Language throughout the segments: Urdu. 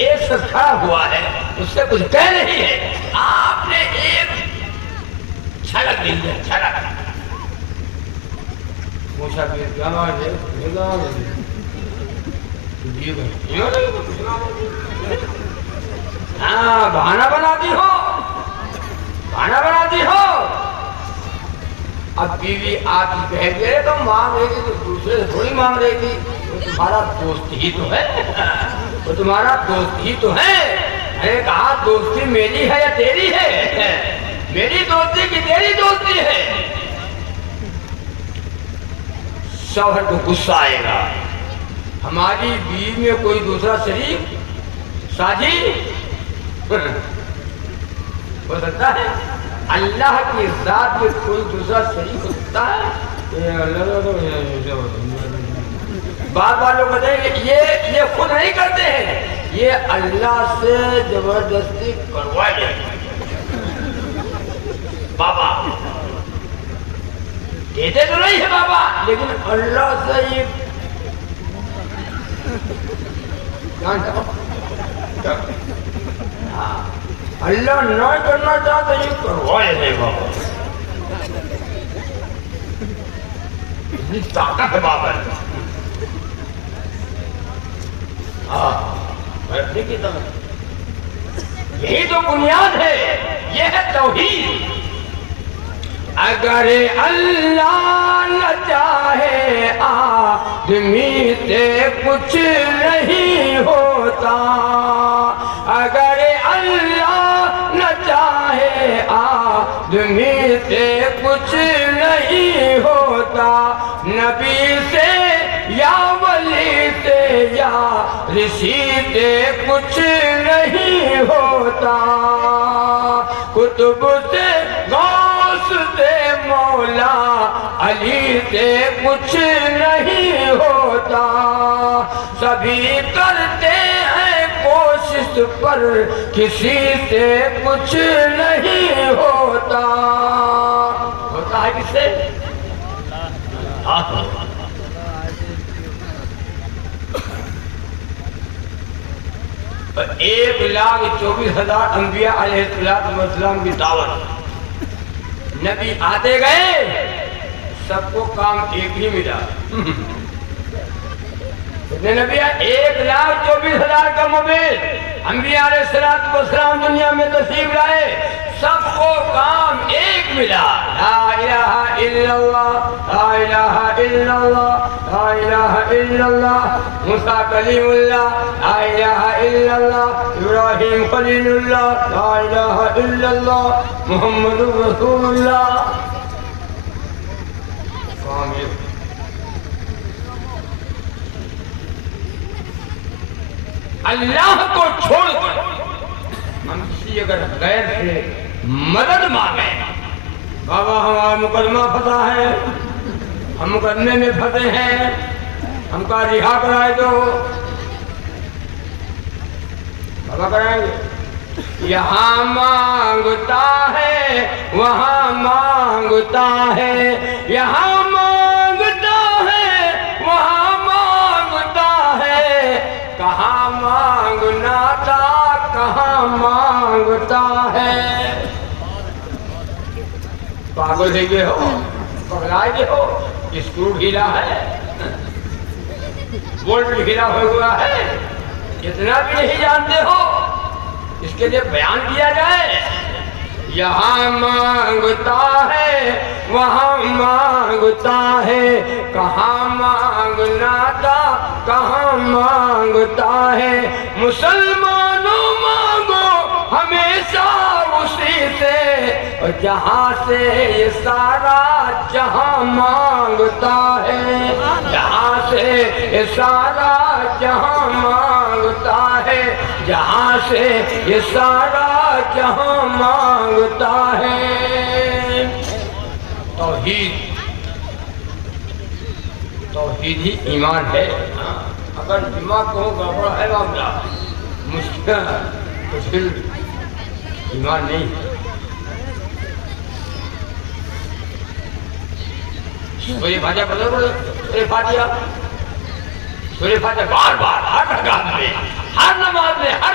ایک شخص کھڑا ہوا ہے، اس سے کچھ کہہ رہی ہے، آپ نے ایک چھلک دے دیا، چھلک پوچھا کہ کیا بات ہے؟ ہاں بہانہ بناتی ہو، بہانہ بناتی ہو۔ اب بیوی آپ کی کہہ دے تو مانگ رہی تھی، تو دوسرے سے تھوڑی مانگ رہی تھی، وہ تمہارا دوست ہی تو ہے، وہ تمہارا دوست ہی تو ہے۔ میں نے کہا دوستی میری ہے یا تیری ہے؟ میری دوستی کی تیری دوستی ہے؟ شوہر کو غصہ آئے گا، ہماری بیوی میں کوئی دوسرا شریک ساجی ہو سکتا ہے؟ اللہ کی ذات میں کوئی دوسرا شریک ہو سکتا ہے؟ بات لوگ بتائیں گے یہ خود نہیں کرتے ہیں، یہ اللہ سے زبردستی کروائے جائے۔ بابا دیتے تو نہیں ہے بابا، لیکن اللہ سے یہ اللہ نہیں کرنا چاہتا، یہ کروائے نہیں بابا۔ اتنی طاقت ہے بابا، یہی تو بنیاد ہے، یہ ہے توحید۔ اگر اللہ نہ چاہے آدمی سے کچھ نہیں ہوتا، اگر اللہ نہ چاہے آدمی سے کچھ نہیں ہوتا، نبی سے یا ولی سے یا رشی سے کچھ نہیں ہوتا، کتب سے غوث سے مولا علی سے کچھ نہیں ہوتا، سبھی کرتے ہیں کوشش پر کسی سے کچھ نہیں ہوتا۔ ہوتا ہے کس سے؟ اور 1,24,000 انبیاء علیہ السلام کی دعوت، نبی آتے گئے، سب کو کام ایک ہی ملا۔ کتنے نبی ہیں؟ 1,24,000 کا موبائل انبیاء علیہ السلام دنیا میں تشریف لائے، سب کو کام ایک ملا، لا الہ الا اللہ، لا الہ الا اللہ، لا الہ الا اللہ، موسیٰ کلیم اللہ، لا الہ الا اللہ، ابراہیم خلیل اللہ، لا الہ الا اللہ، محمد رسول اللہ۔ کام ایک۔ اللہ کو چھوڑ کر ہم کسی اگر غیر سے مدد مانگیں، بابا ہمارا مقدمہ پھنسا ہے، ہم مقدمے میں پھنسے ہیں، ہم کا رہا کرائے دو، بابا کرائیں گے؟ یہاں مانگتا ہے وہاں مانگتا ہے، یہاں مانگتا ہے وہاں مانگتا ہے، کہاں مانگنا تھا کہاں مانگتا ہے۔ پاگل ہے گئے ہو، پگلائے گئے ہو، اسکرو ڈھیلا ہے، بولٹ ڈھیلا ہوا ہے، اتنا بھی نہیں جانتے ہو، اس کے لیے بیان کیا جائے۔ یہاں مانگتا ہے وہاں مانگتا ہے، کہاں مانگنا تھا کہاں مانگتا ہے، مسلمانوں مانگو ہمیشہ اسی سے، اور جہاں سے یہ سارا جہاں مانگتا ہے، جہاں سے یہ سارا جہاں مانگتا ہے، جہاں سے یہ سارا جہاں مانگتا ہے۔ توحید ہی ایمان ہے۔ اگر دماغ کو گڑبڑ ہے معاملہ مشکل ہے تو پھر ایمان نہیں ہے۔ سورہ فاتحہ پڑھو، سورہ فاتحہ بار بار ہر رکعت میں، ہر نماز میں، ہر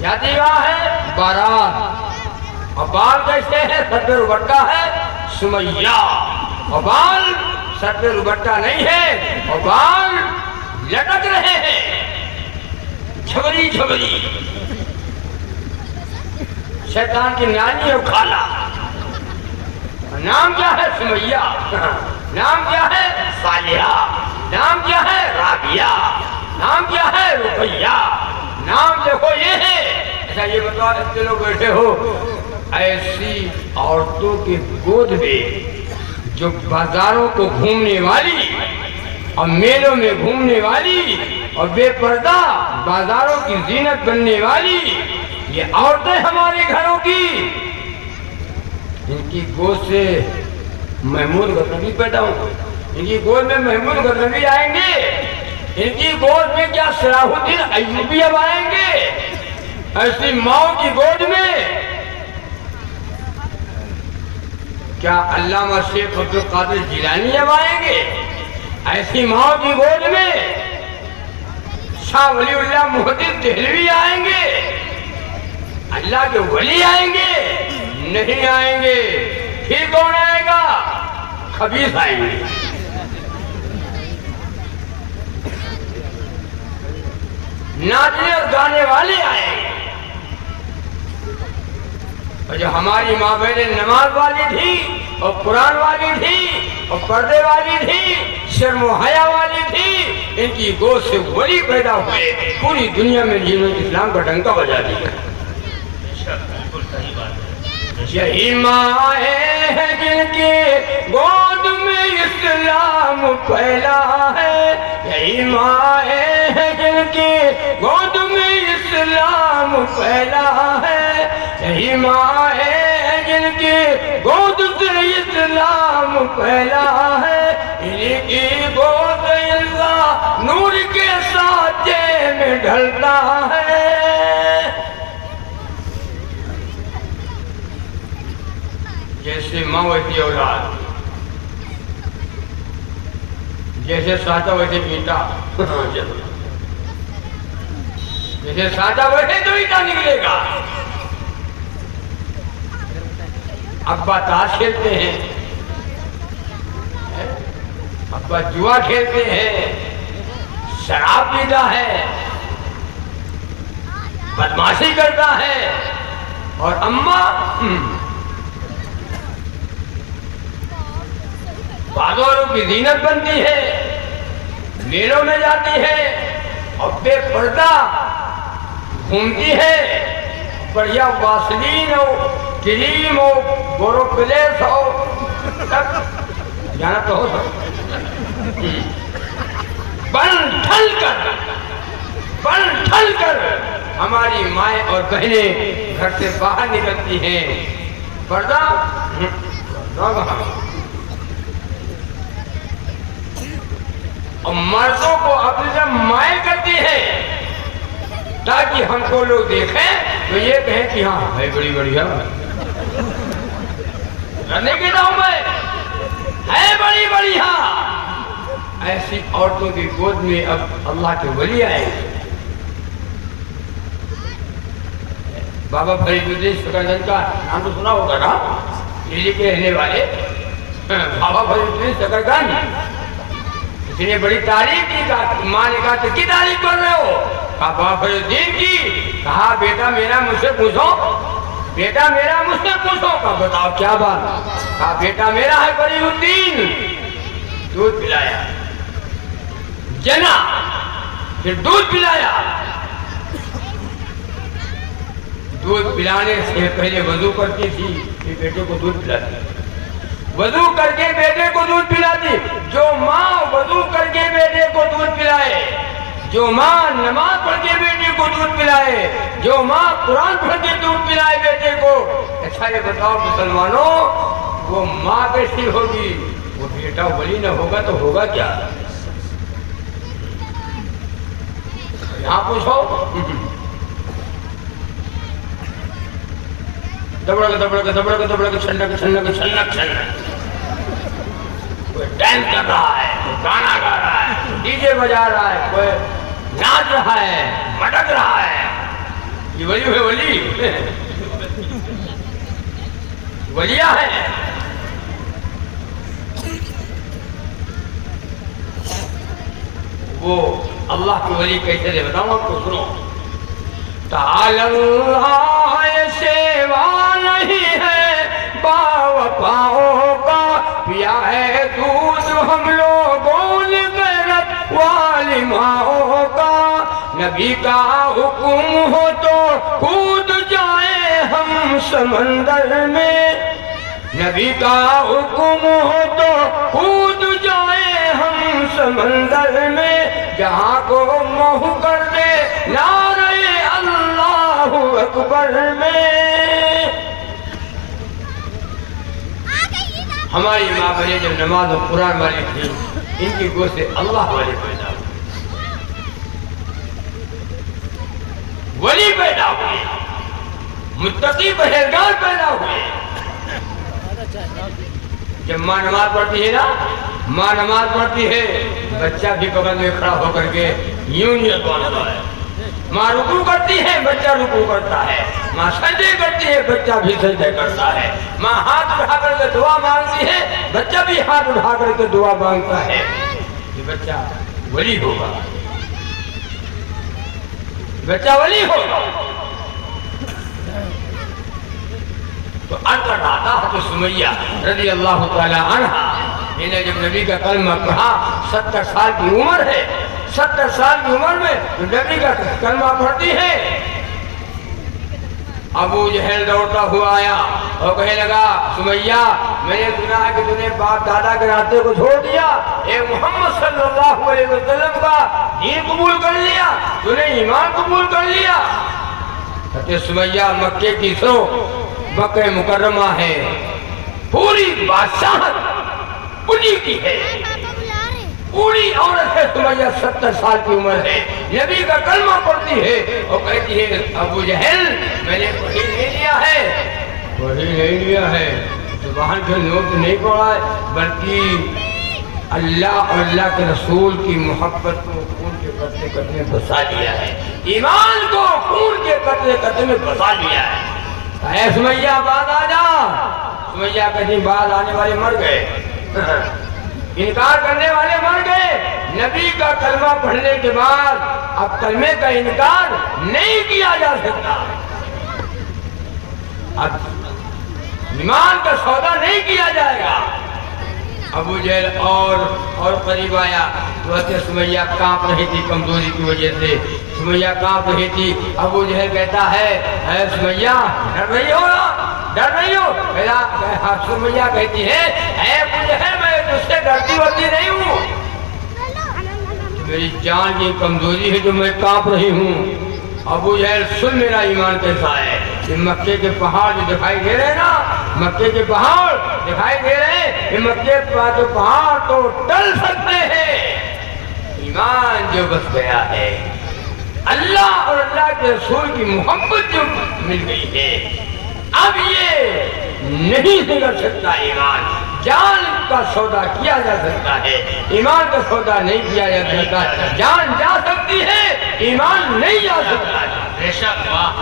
جاتی کہاں ہے؟ بارات. اور بال کیسے ہے؟ سر پہ دوپٹہ ہے سمیہ. اور بال سر پہ دوپٹہ نہیں ہے اور بال لٹک رہے ہیں جھبری جھبری. شیطان کی نانی اور خالہ. نام کیا ہے؟ سمیہ. نام کیا ہے؟ صالحہ. نام کیا ہے؟ رابعہ. نام کیا ہے؟ رقیہ. نام دیکھو یہ ہے. اچھا یہ بتاؤ اتنے لوگ بیٹھے ہو ایسی عورتوں کی گود میں جو بازاروں کو گھومنے والی اور میلوں میں گھومنے والی اور بے پردہ بازاروں کی زینت بننے والی یہ عورتیں ہمارے گھروں کی. ان کی گود سے محمود غزنوی پیدا ہوں. ان کی گود میں محمود غزنوی آئیں گے. ان کی گود میں کیا صلاح الدین ایوبی اب آئیں گے. ایسی ماؤں کی گود میں کیا علامہ شیخ عبد القادر جیلانی اب آئیں گے. ایسی ماؤں کی گود میں شاہ ولی اللہ محدث دہلوی آئیں گے. اللہ کے ولی آئیں گے؟ نہیں آئیں گے. پھر کون آئے گا؟ خبیث آئیں گے. ناچنے اور گانے والے آئیں گے. اور جو ہماری ماں بہنیں نماز والی تھی اور قرآن والی تھی اور پردے والی تھی شرم و حیا والی تھی ان کی گود سے ولی پیدا ہوئے پوری دنیا میں جنہوں نے اسلام کا ڈنکا بجا دیا. یہی مائیں ہیں جن کی گود میں اسلام پھیلا ہے. یہی مائیں ہیں جن کی گود میں اسلام پھیلا ہے. یہی مائیں ہیں جن کی گود سے اسلام پھیلا ہے. انہیں کی گود اللہ نور کے سانچے میں ڈھلتا ہے. جیسے ماں ویسی اولاد. جیسے سانچہ ویسے اینٹا. جیسے سانچہ ویسے تو اینٹا نکلے گا. ابا تاش کھیلتے ہیں, ابا جوا کھیلتے ہیں, شراب پیتا ہے, بدماشی کرتا ہے, اور اماں بازاروں کی زینت بنتی ہے, میلوں میں جاتی ہے اور بے پردہ گھومتی ہے. بڑھیا واسلین ہو, کریم ہو, بوروپلیس ہو, جانا تو ہو سکتا. بن ٹھل کر ہماری مائیں اور بہنیں گھر سے باہر نکلتی ہیں. پردہ اور مردوں کو اپنی طرف مائل کرتی ہے تاکہ ہم کو لوگ دیکھیں تو یہ کہیں کہ ہاں ہے بڑی بڑھیا رہنے کے نام ہے بڑی بڑھیا. ایسی عورتوں کی گود میں اب اللہ کے ولی آئے. بابا فرید الدین سکردن کا نام تو سنا ہوگا نا, دلی کے رہنے والے بابا فرید الدین سکردن. اس نے بڑی تعریف کی. ماں نے کہا کس کی تعریف کر رہے ہو؟ کہا بابا فرید الدین کی. کہا بیٹا میرا مجھ سے پوچھو, بیٹا میرا مجھ سے پوچھو. کہا بتاؤ کیا بات؟ کہا بیٹا میرا ہے فرید الدین. دودھ پلایا, جنا, پھر دودھ پلایا. دودھ پلانے سے پہلے وضو کرتی تھی, پھر بیٹے کو دودھ پلاتی. وضو کر کے بیٹے کو دودھ پلاتی. جو ماں وضو کر کے بیٹے کو دودھ پلائے, جو ماں نماز پڑھ کے بیٹے کو دودھ پلائے, جو ماں قرآن پڑھ کے دودھ پلائے بیٹے کو, اچھا یہ بتاؤ مسلمانوں وہ ماں کیسی ہوگی؟ وہ بیٹا ولی نہ ہوگا تو ہوگا کیا؟ یہاں پوچھو. دبڑک چھنک کوئی ڈانس کر رہا ہے, کوئی گانا گا رہا ہے, ڈی جے بجا رہا ہے, کوئی ناچ رہا ہے, مٹک رہا ہے. یہ ولی ہے، ولی ولیاں ہیں. وہ اللہ کی ولی کیسے دے بتاؤں آپ کو، سنو. تعالی اللہ سیوا نہیں ہے باوفاؤں کا، پیا ہے دودھ ہم لوگوں نے غیرت والی ماؤں کا. نبی کا حکم ہو تو کود جائیں ہم سمندر میں، نبی کا حکم ہو تو کود جائیں ہم سمندر میں، جہاں کو مہو کر دے نعرہ اللہ اکبر میں. ہماری ماں بہنیں جب نماز و قرآن والی تھی، ان کی گود سے اللہ والے پیدا ہوئے، ولی پیدا ہوئے، متقی پرہیزگار پیدا ہوئے. جب ماں نماز پڑھتی ہے نا، ماں نماز پڑھتی ہے، بچہ بھی بغل میں کھڑا ہو کر کے یوں اتوانتا ہے. ماں رکوع کرتی ہے، بچہ رکوع کرتا ہے. ماں سجدے کرتی ہے، بچہ بھی سجدے کرتا ہے. ماں ہاتھ اٹھا کر کے دعا مانگتی ہے، بچہ بھی ہاتھ اٹھا کر کے دعا مانگتا ہے. یہ بچہ ولی ہوگا، بچہ ولی ہوگا. تو عرض کر رہا تھا تو سمیہ رضی اللہ تعالی عنہ، انہیں جب نبی کا کلمہ پڑھا، 70 سال کی عمر ہے، 70 سال کی عمر میں نبی کا کلمہ پڑھتی ہے. ابو جہل دوڑتا ہوا آیا اور کہنے لگا، سمیہ میں نے سنا ہے کہ تُو نے باپ دادا کے راستے کو چھوڑ دیا، اے محمد صلی اللہ علیہ وسلم کا دین قبول کر لیا، تو نے ایمان قبول کر لیا. کہتے سمیہ مکے کی سو، مکہ مکرمہ ہے، پوری بادشاہت انہی کی ہے، پوری عورت ہے. سمیہ 70 سال کی عمر ہے، نبی کا کلمہ پڑھتی ہے اور کہتی ہے، ابو جہل میں نے وحی نہیں لیا ہے، وحی نہیں لیا ہے، زبان کے نوٹ نہیں پڑھا ہے، بلکہ اللہ اور اللہ کے رسول کی محبت کو خون کے قطرے قطرے میں بسا لیا ہے، ایمان کو خون کے قطرے قطرے میں بسا لیا ہے. اے سمیہ بعد آ جا. سمیہ کہیں بعد آنے والے مر گئے، انکار کرنے والے مر گئے. نبی کا کلمہ پڑھنے کے بعد اب کلمے کا انکار نہیں کیا جا سکتا، اب ایمان کا سودا نہیں کیا جائے گا. ابو جہل اور قریب آیا تو سمیہ کانپ رہی تھی کمزوری کی وجہ سے، سمیہ کانپ رہی تھی. ابو جہل کہتا ہے، اے سمیہ ڈر رہی ہو نا، ڈر رہی ہو؟ سمیہ کہتی ہے، اے ابو جہل میں تجھ سے ڈرتی ورتی نہیں ہوں، میری جان کی کمزوری ہے جو میں کانپ رہی ہوں. ابو جہل سن میرا ایمان کیسا ہے. یہ مکے کے پہاڑ جو دکھائی دے رہے ہیں نا، مکے کے پہاڑ دکھائی دے رہے ہیں، یہ مکے کے پہاڑ تو ٹل سکتے ہیں، ایمان جو بس گیا ہے، اللہ اور اللہ کے رسول کی محبت جو مل گئی ہے، اب یہ نہیں بگڑ سکتا. ایمان جان کا سودا کیا جا سکتا ہے، ایمان کا سودا نہیں کیا جا سکتا. جان جا سکتی ہے، ایمان نہیں جا سکتا.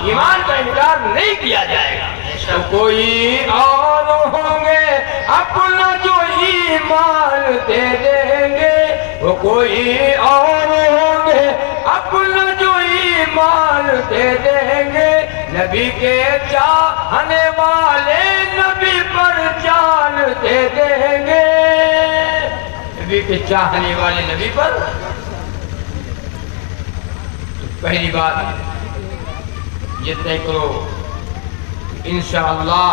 ایمان کا انکار نہیں کیا جائے گا. تو کوئی اور ہوں گے اپنا جو ایمان دے دیں گے، وہ کوئی اور ہوں گے اپنا جو ایمان دے دیں گے. نبی کے چاہنے والے نبی پر جان دے دیں گے، نبی کے چاہنے والے نبی پر. پہلی بات یہ طے کرو انشاءاللہ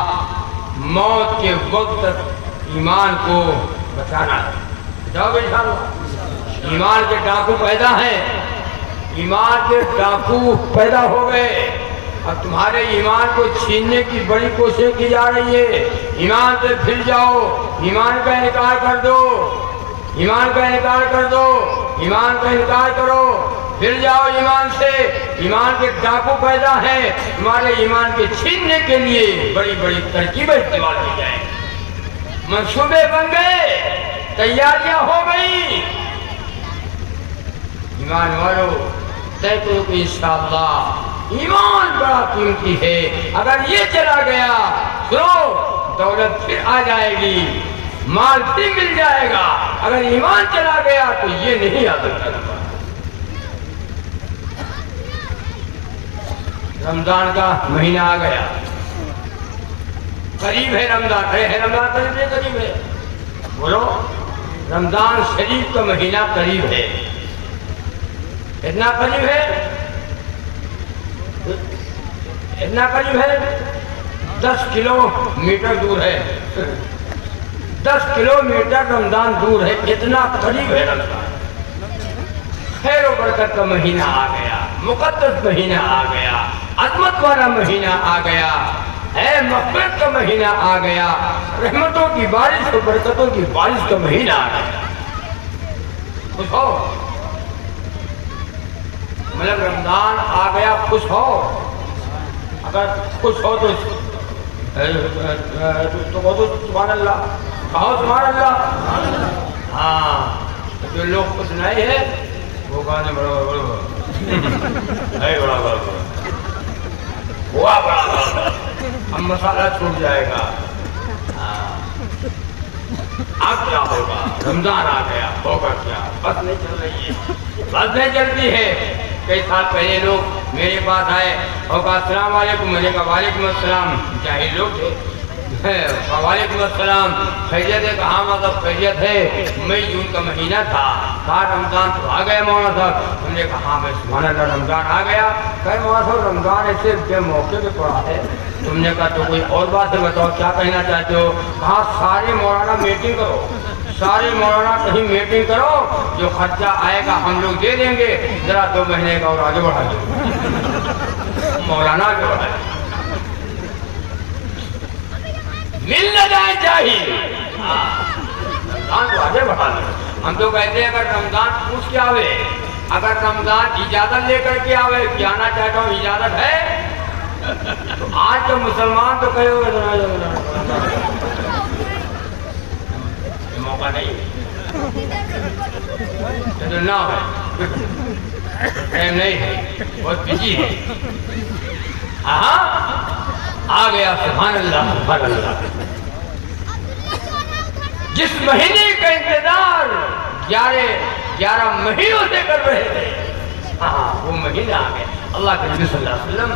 موت کے وقت تک ایمان کو بچانا ہے. جاؤ انشاءاللہ. ایمان کے ڈاکو پیدا ہیں، ایمان کے ڈاکو پیدا ہو گئے. اب تمہارے ایمان کو چھیننے کی بڑی کوشش کی جا رہی ہے. ایمان سے پھر جاؤ، ایمان کا انکار کر دو، ایمان کا انکار کر دو، ایمان کا انکار کرو، پھر جاؤ ایمان سے. ایمان کے ڈاکو پیدا ہیں، تمہارے ایمان کے چھیننے کے لیے بڑی بڑی ترکیبیں استعمال کی جائیں. منصوبے بن گئے، تیاریاں ہو گئی. ایمان والو طے کرو کہ انشاءاللہ ایمان بڑا قیمتی ہے، اگر یہ چلا گیا سنو دولت پھر آ جائے گی، مال پھر مل جائے گا، اگر ایمان چلا گیا تو یہ نہیں آ سکتا۔ رمضان کا مہینہ آ گیا، قریب ہے رمضان، ہے رمضان قریب ہے، بولو رمضان شریف کا مہینہ قریب ہے، اتنا قریب ہے، اتنا قریب ہے 10 کلومیٹر دور ہے، 10 کلومیٹر رمضان دور ہے، اتنا قریب ہے رمضان۔ خیر و برکت کا مہینہ آ گیا، مقدس مہینہ آ گیا، عظمت والا مہینہ آ گیا ہے، مغفرت کا مہینہ آ گیا، رحمتوں کی بارش و برکتوں کی بارش کا مہینہ آ گیا۔ خوش ہو، مطلب رمضان آ گیا، خوش ہو، اگر خوش ہو تو سبحان اللہ کہو، سبحان اللہ۔ ہاں جو لوگ خوش نہیں ہے وہ گانے بڑا ہوا بڑا ہم مسالہ چھوٹ جائے گا۔ اب کیا ہوگا، رمضان آ گیا، ہوگا کیا، بس نہیں چل رہی ہے، بس نہیں چلتی ہے۔ کئی سال پہلے لوگ میرے پاس آئے اور کہا السلام علیکم، میں نے کہا وعلیکم السلام، جاہل لوگ تھے، وعلیکم السلام، خیریت ہے؟ کہاں مطلب خیریت ہے، مئی جون کا مہینہ تھا، کہا رمضان تو آ گیا مولانا صاحب، ہم نے کہا ہاں بھائی سبحان اللہ رمضان آ گیا، کہا مولانا صاحب رمضان ایسے بے موقع پہ پڑا ہے، تم نے کہا تو کوئی اور بات ہے بتاؤ کیا کہنا چاہتے ہو، کہا سارے مولانا میٹنگ کرو، سارے مولانا کہیں میٹنگ کرو، جو خرچہ آئے گا ہم لوگ دے دیں گے، ذرا 2 مہینے کا اور آگے بڑھا دیں، مولانا آگے بڑھائے، مل نہ جائے چاہیے، رمضان کو آگے بڑھا دیں۔ ہم تو کہتے ہیں اگر رمضان پوچھ کے آوے، اگر رمضان اجازت لے کر کے آوے کہ آنا چاہتا ہوں اجازت ہے، تو آج تو مسلمان تو کہے ہوئے موقع نہیں ہے، نہ ہے، ٹائم نہیں ہے، بہت بزی ہے، ہاں آ گیا، سبحان اللہ سبحان اللہ۔ جس مہینے کا انتظار 11 مہینوں سے کر رہے تھے، ہاں وہ مہینہ آ گیا۔ اللہ کے نبی صلی اللہ علیہ وسلم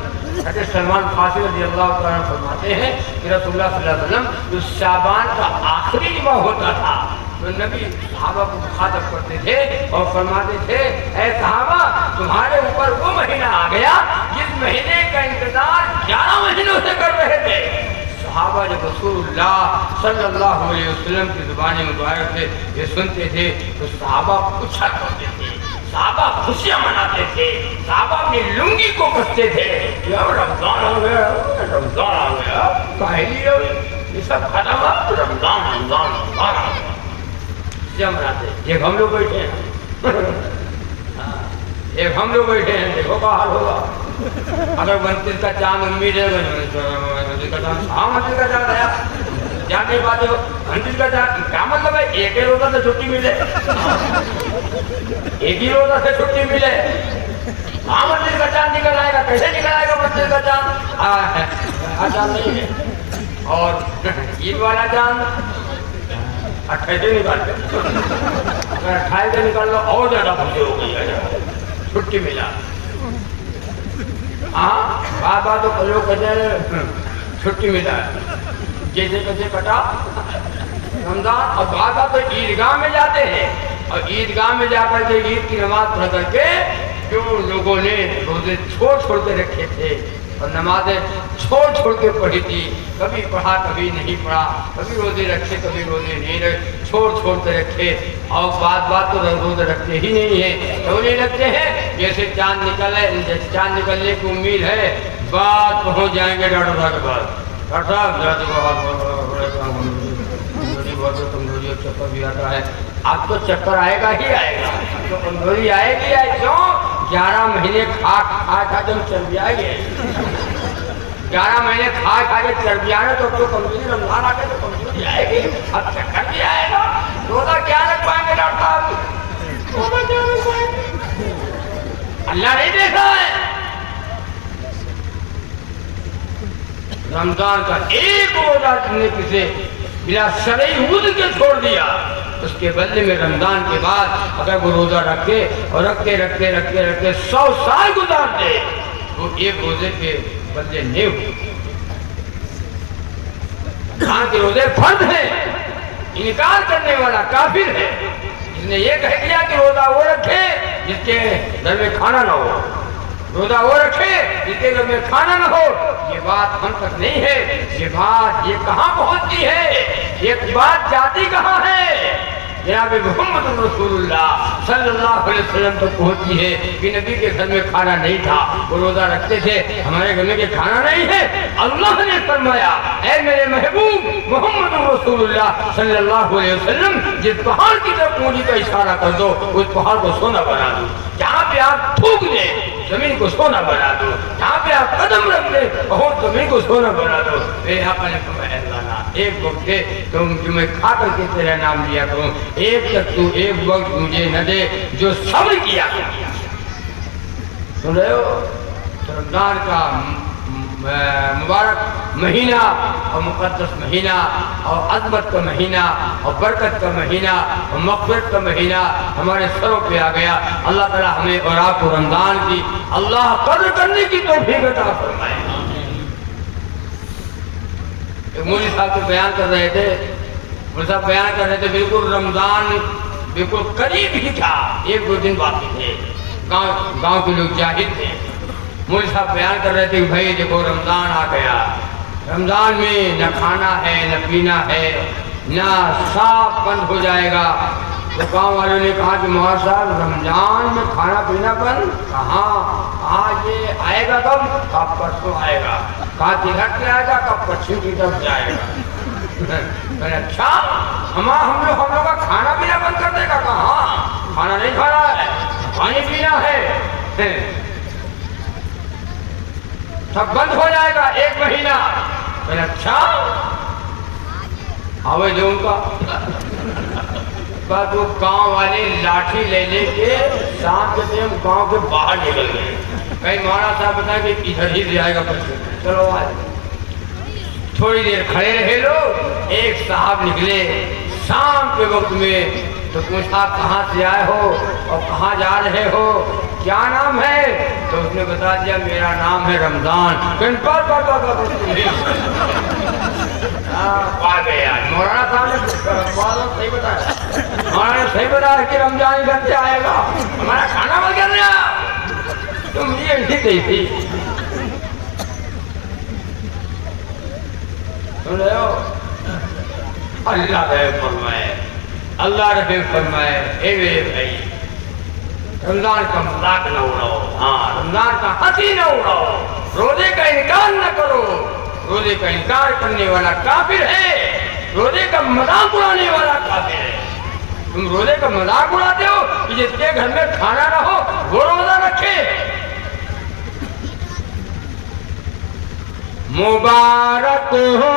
حضرت سلمان فارسی رضی اللہ عنہ فرماتے ہیں کہ رسول اللہ صلی اللہ علیہ وسلم جو شعبان کا آخری جمعہ ہوتا تھا تو نبی صحابہ کو مخاطب کرتے تھے اور فرماتے تھے اے صحابہ تمہارے اوپر وہ مہینہ آ گیا جس مہینے کا انتظار 11 مہینوں سے کر رہے تھے۔ صحابہ جب رسول اللہ صلی اللہ علیہ وسلم کی زبان مبارک سے یہ سنتے تھے تو صحابہ پوچھا کرتے تھے، صحابہ خوشیاں مناتے تھے، صحابہ اپنی لنگی کو کستے تھے، یا رمضان آ گیا، رمضان آ گیا، کاہلی ہوئی، یہ سب ختم ہوا، رمضان رمضان رمضان آ گیا، خوشیاں مناتے۔ ایک ہم لوگ بیٹھے ہیں، ایک ہم لوگ بیٹھے ہیں، دیکھو کا حال ہوگا اگر 29 کا چاند امید ہے، 29 کا چاند، ہاں 29 کا چاند آیا، جان نہیں پاتے ہو 29 کا چاند، کیا مطلب ہے ایک ہی روزہ سے چھٹی ملے، ایک ہی روزہ سے چھٹی ملے، ہاں 29 کا چاند نکل آئے گا، کیسے نکل آئے گا 29 کا چاند، ہاں چاند نہیں ہے، اور عید والا چاند 28 سے نکالتے، اگر 28 سے نکال لو اور زیادہ خوشی ہو گئی ہے، چھٹی ملا۔ ہاں بات تو لوگ کہتے ہیں چھٹی ملا ہے، جیسے کیسے کٹا رمضان، اور بات تو عیدگاہ میں جاتے ہیں اور عیدگاہ میں جا کر کے عید کی نماز پڑھ کر کے جو لوگوں نے روزے چھوڑ چھوڑ کے رکھے تھے اور نمازیں چھوڑ کے پڑھی تھی، کبھی پڑھا کبھی نہیں پڑھا، کبھی روزے رکھے کبھی روزے نہیں رکھے، چھوڑ کے رکھے، اور بات تو روزے رکھتے ہی نہیں ہیں، کیوں نہیں رکھتے ہیں؟ جیسے چاند نکلنے کی امید ہے، بات پہنچ جائیں گے ڈاکٹر صاحب کے پاس، ڈاکٹر صاحب کمزوری اور چکر بھی آتا ہے، اب تو چکر آئے گا ہی آئے گا، تو کمزوری آئے گی کیوں؟ 11 مہینے کھا جب چربی آئے گی، 11 مہینے کھا کے چربی آئے تو کمزوری، رمضان آ کے تو کمزوری آئے گی، اب چکر بھی آئے گا، روزہ کیا رکھ پائیں گے ڈاکٹر صاحب؟ اللہ نہیں دیکھ رہا ہے، رمضان کا ایک روزہ تم نے کسے بلا شرعی وضو کے چھوڑ دیا، اس کے بدلے میں رمضان کے بعد اگر وہ روزہ رکھے اور رکھتے 100 سال گزار دے، وہ ایک روزے کے بدلے نہیں ہوتے۔ کہاں کے روزے فرض ہیں، انکار کرنے والا کافر ہے۔ جس نے یہ کہہ دیا کہ روزہ وہ رکھے جس کے گھر میں کھانا نہ ہو، روزہ وہ رکھے جس کے گھر میں کھانا نہ ہو، یہ بات ہم تک نہیں ہے، یہ بات یہ کہاں پہنچتی ہے، یہ بات جاتی کہاں ہے؟ جناب محمد رسول اللہ صلی اللہ علیہ وسلم تک پہنچی ہے کہ نبی کے گھر میں کھانا نہیں تھا، وہ روزہ رکھتے تھے، ہمارے گھر میں کہ کھانا نہیں ہے۔ اللہ نے فرمایا اے میرے محبوب محمد رسول اللہ صلی اللہ علیہ وسلم، جس پہاڑ کی طرف انگلی کا اشارہ کر دو اس پہاڑ کو سونا بنا دو، جہاں پہ آپ تھوک دیں زمین کو سونا بنا دو، جہاں پہ آپ قدم رکھ دیں بہت زمین کو سونا بنا دو۔ میرے آقا نے فرمایا اللہ نا ایک وقت دے تم جو میں کھا کر کے تیرا نام لیا کروں، ایک تک تو ایک وقت مجھے نہ دے جو صبر کیا۔ سن رہے ہو؟ رمضان کا مبارک مہینہ اور مقدس مہینہ اور عظمت کا مہینہ اور برکت کا مہینہ اور مغفرت کا مہینہ ہمارے سروں پہ آ گیا۔ اللہ تعالی ہمیں اور آپ کو رمضان کی اللہ قدر کرنے کی توفیق عطا فرمائے۔ ایک مولوی صاحب کو بیان کر رہے تھے، مولوی صاحب بیان کر رہے تھے بالکل رمضان بالکل قریب ہی تھا، 1-2 دن باقی تھے، گاؤں کے لوگ جاہد تھے۔ مولوی صاحب بیان کر رہے تھے کہ بھائی دیکھو رمضان آ گیا، رمضان میں نہ کھانا ہے نہ پینا ہے نہ صاف بند ہو جائے گا۔ تو گاؤں والوں نے کہا کہ مولانا صاحب رمضان میں کھانا پینا بند کہاں یہ آئے گا کب؟ کب پرسوں آئے گا، کہاں تلک کے آئے گا، کب پچھم کی طرف جائے گا۔ اچھا ہم لوگ کا کھانا پینا بند کر دے گا؟ کہاں کھانا نہیں کھانا ہے، پانی پینا ہے، سب بند ہو جائے گا 1 مہینہ۔ اچھا آوے جو ان کا بعد وہ گاؤں والے لاٹھی لے لے کے شام کے ٹائم گاؤں کے باہر نکل گئے، کہیں مولانا صاحب بتائیں کہ ادھر ہی لے آئے گا بچے، چلو آئے۔ تھوڑی دیر کھڑے رہے لوگ، ایک صاحب نکلے شام کے وقت میں، تو پوچھا آپ کہاں سے آئے ہو اور کہاں جا رہے ہو، کیا نام ہے؟ تو اس نے بتا دیا میرا نام ہے رمضان۔ مولانا صاحب نے صحیح بتایا، مولانا نے صحیح بتایا کہ رمضان گھر سے آئے گا، ہمارا کھانا بند کر رہا، تم یہ ایسی گئی تھی۔ سن رہے ہو؟ اللہ رحم فرمائے، اللہ رحم فرمائے۔ اے میرے بھائی رمضان کا مذاق نہ اڑاؤ، ہاں رمضان کا ہنسی نہ اڑاؤ، روزے کا انکار نہ کرو، روزے کا انکار کرنے والا کافر ہے، روزے کا مذاق اڑانے والا کافر ہے۔ تم روزے کا مذاق اڑاتے ہو کہ جس کے گھر میں کھانا نہ ہو وہ روزہ رکھے۔ مبارک ہو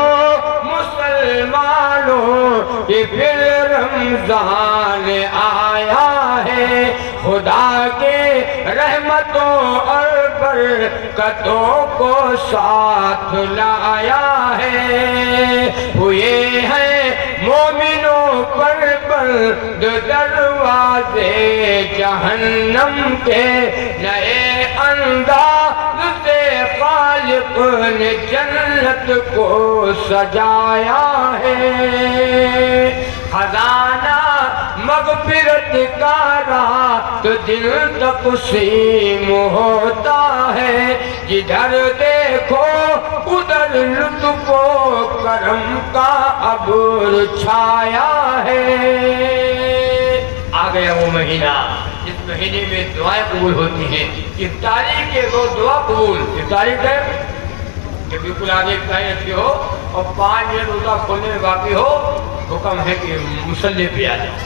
مسلمانوں کہ پھر رمضان آیا ہے، خدا کے رحمتوں اور برکتوں کو ساتھ لایا ہے، ہوئے ہیں مومنوں پر بند دروازے جہنم کے، نئے انداز سے خالق نے جنت کو سجایا ہے، خزانہ مغفرت کا رات دل تقسیم ہوتا ہے، جدھر دیکھو ادھر لطف و کرم کا عبور چھایا ہے۔ آ گیا وہ مہینہ جس مہینے میں دعائیں قبول ہوتی ہیں، افطاری کے وہ دعا قبول، افطاری ہے کہ بالکل آگے افطاری رکھی ہو اور 5 منٹ روزہ کھولنے میں باقی ہو، حکم ہے کہ مصلی پہ آ جاؤ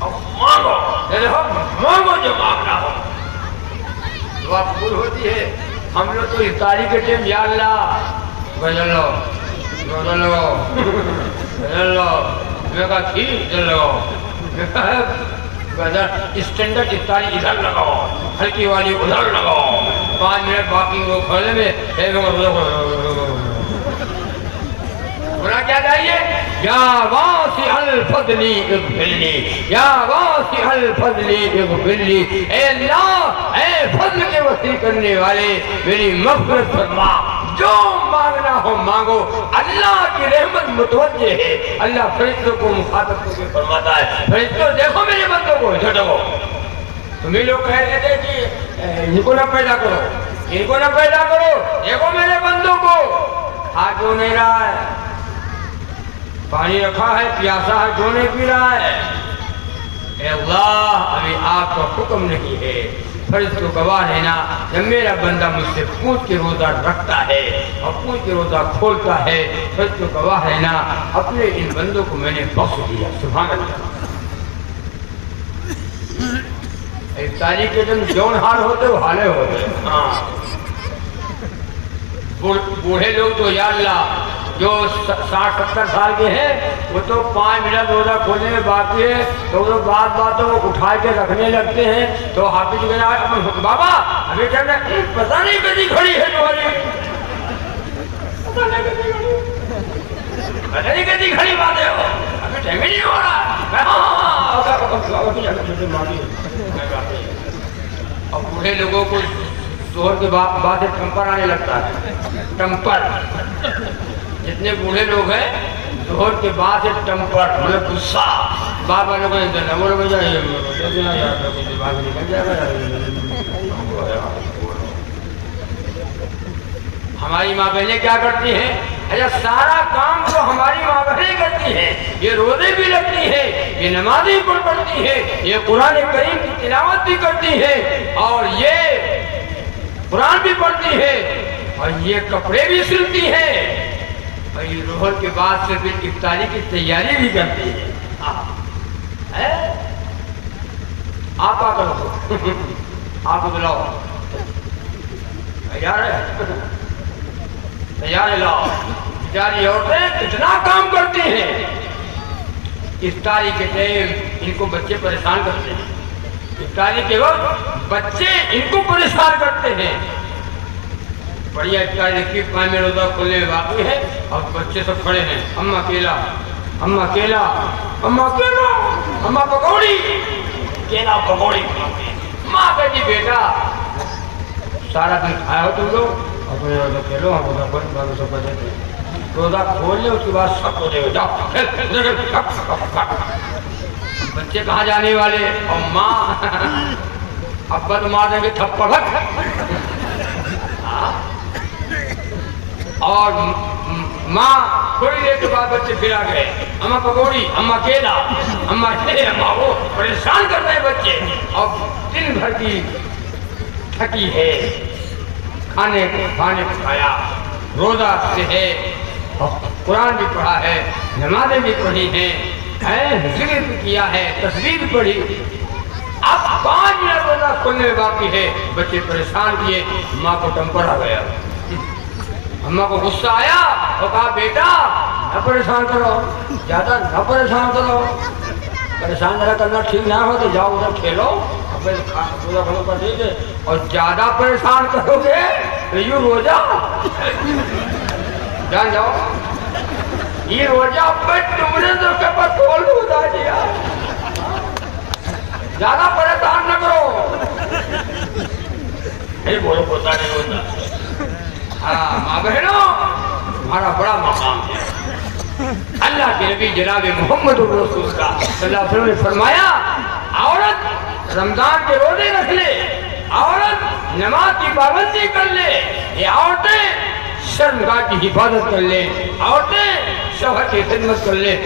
اور مانگو جو مانگنا ہو، دعا قبول ہوتی ہے۔ ہم لوگ تو افطاری کے ٹائم یا اللہ بدل لو، بدل لو، بدل لو، میں کہا ٹھیک بدل لو، اسٹینڈرڈ افطاری ادھر لگاؤ، ہلکی والی ادھر لگاؤ، 5 منٹ باقی وہ کھولنے میں گناہ کیا چاہیے؟ یا واسع الفضل اغفر لی، یا واسع الفضل اغفر لی، اے اللہ اے فضل کے وسیع کرنے والے میری مغفرت فرما، جو مانگنا ہو مانگو۔ اللہ کی رحمت متوجہ ہے، اللہ فرشتوں کو مخاطب کر کے فرماتا ہے فرشتوں دیکھو میرے بندوں کو، جھٹکو۔ تمہیں لوگ کہہ رہے تھے کہ ان کو نہ پیدا کرو، ان کو نہ پیدا کرو، دیکھو میرے بندوں کو، کھا کیوں نہیں رہا ہے، پانی رکھا ہے پیاسا ہے کیوں نہیں پی رہا ہے؟ اے اللہ ابھی آپ کا حکم نہیں ہے۔ فرشتوں گواہ رہنا جب میرا بندہ مجھ سے پوچھ کے روزہ رکھتا ہے اور پوچھ کے روزہ کھولتا ہے، فرشتوں گواہ رہنا اپنے ان بندوں کو میں نے بخش دیا۔ سبحان اللہ۔ افطاری کے دن جون حال ہوتے وہ حالے ہوتے، ہاں بوڑھے لوگ تو یا اللہ جو 60-70 سال کے ہیں وہ تو 5 منٹ روزہ کھولنے میں باقی ہے تو وہ باتوں کو اٹھا کے رکھنے لگتے ہیں، تو حافظ کہنا ہے بابا ابھی کہنا پتہ نہیں کدی کھڑی ہے تمہاری، پتہ نہیں کدی کھڑی باتیں ہو، ابھی ٹائم ہی نہیں ہو رہا۔ اور بوڑھے لوگوں کو ظہر کے بعد ٹمپر آنے لگتا ہے، ٹمپر، جتنے بوڑھے لوگ ہیں ظہر کے بعد سے ٹمپر مطلب غصہ، بابا لوگ ہماری ماں بہنیں کیا کرتی ہیں؟ اچھا سارا کام تو ہماری ماں بہنیں کرتی ہیں، یہ روزے بھی رکھتی ہیں، یہ نمازیں بھی پڑھتی ہیں، یہ قرآن کریم کی تلاوت بھی کرتی ہیں، اور یہ قرآن بھی پڑھتی ہے، اور یہ کپڑے بھی سلتی ہیں، اور یہ ظہر کے بعد سے پھر افطاری کی تیاری بھی کرتی ہے۔ آپ آ کر آپ بلاؤ تیار ہے، تیار لاؤ۔ بیچاری عورتیں کتنا کام کرتی ہیں، افطاری کے ٹائم ان کو بچے پریشان کرتے ہیں، افطاری کے وقت بچے ان کو پریشان کرتے ہیں۔ بڑھیا افطاری کی 5 میں روزہ کھولنے باقی ہے اور بچے سب کھڑے ہیں، اماں کیلا، اماں کیلا، اماں کیلا، اماں پکوڑی، کیلا پکوڑی۔ ماں کہتی بیٹا سارا دن کھایا ہو تم لوگ، اپنے روزہ کھیلو، ہم روزہ کھول بارو سب بجے تھے، روزہ کھول لیں اس کے بعد سب ہو جائے گا۔ بچے کہاں جانے والے، اور ماں ابا تو مار دیں گے تھپڑ، اور ماں تھوڑی دیر کے بعد بچے پھر آ گئے، اماں پکوڑی، اماں کیلا، اماں یہ اماں وہ، پریشان کرتے ہیں بچے، اور دن بھر کی تھکی ہے، کھانے پکایا، روزہ سے ہے، قرآن بھی پڑھا ہے، نمازیں بھی پڑھی ہیں، ذکر بھی کیا ہے، تسبیح بھی پڑھی، اب 5 منٹ روزہ کھولنے میں باقی ہے، بچے پریشان کیے، ماں کو ٹمپر آ گیا، اماں کو غصہ آیا اور کہا بیٹا نہ پریشان کرو، زیادہ نہ پریشان کرو، پریشان ذرا کرنا ٹھیک نہ ہو تو جاؤ ادھر کھیلو، روزہ کھولو پر ٹھیک ہے، اور زیادہ پریشان کرو گے تو یوں روزہ جان جاؤ، یہ روزہ پہ تم نے تو کے پر کھول دو دیا، زیادہ پریشان نہ کرو، نہیں بولو ہوتا نہیں ہوتا۔ ہاں ماں بہنوں ہمارا بڑا مقام ہے، اللہ کے نبی جناب محمد رسول کا صلی اللہ علیہ وسلم نے فرمایا عورت رمضان کے روزے رکھ لے، عورت نماز کی پابندی کر لے، یہ عورتیں شرمگاہ کی حفاظت کر لیں، عورتیں شوہر کی خدمت کر لیں،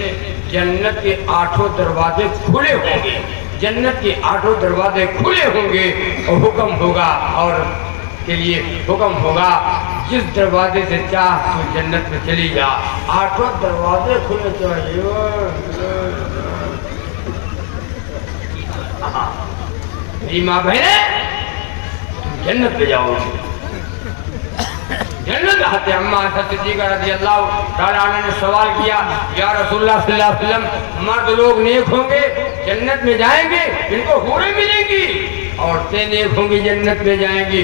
جنت کے 8 دروازے کھلے ہوں گے، جنت کے 8 دروازے کھلے ہوں گے، اور حکم ہوگا عورت کے لیے حکم ہوگا جس دروازے سے چاہ تو جنت میں چلی جا، 8 دروازے کھلے چاہیے، میری ماں بہنیں تم جنت پہ جاؤ گے، جنت آتے۔ اماں صدیقہ رضی اللہ تعالیٰ عنہ نے سوال کیا یا رسول اللہ صلی اللہ علیہ وسلم مرد لوگ نیک ہوں گے جنت میں جائیں گے، ان کو حوریں ملیں گی، عورتیں نیک ہوں گی جنت میں جائیں گی،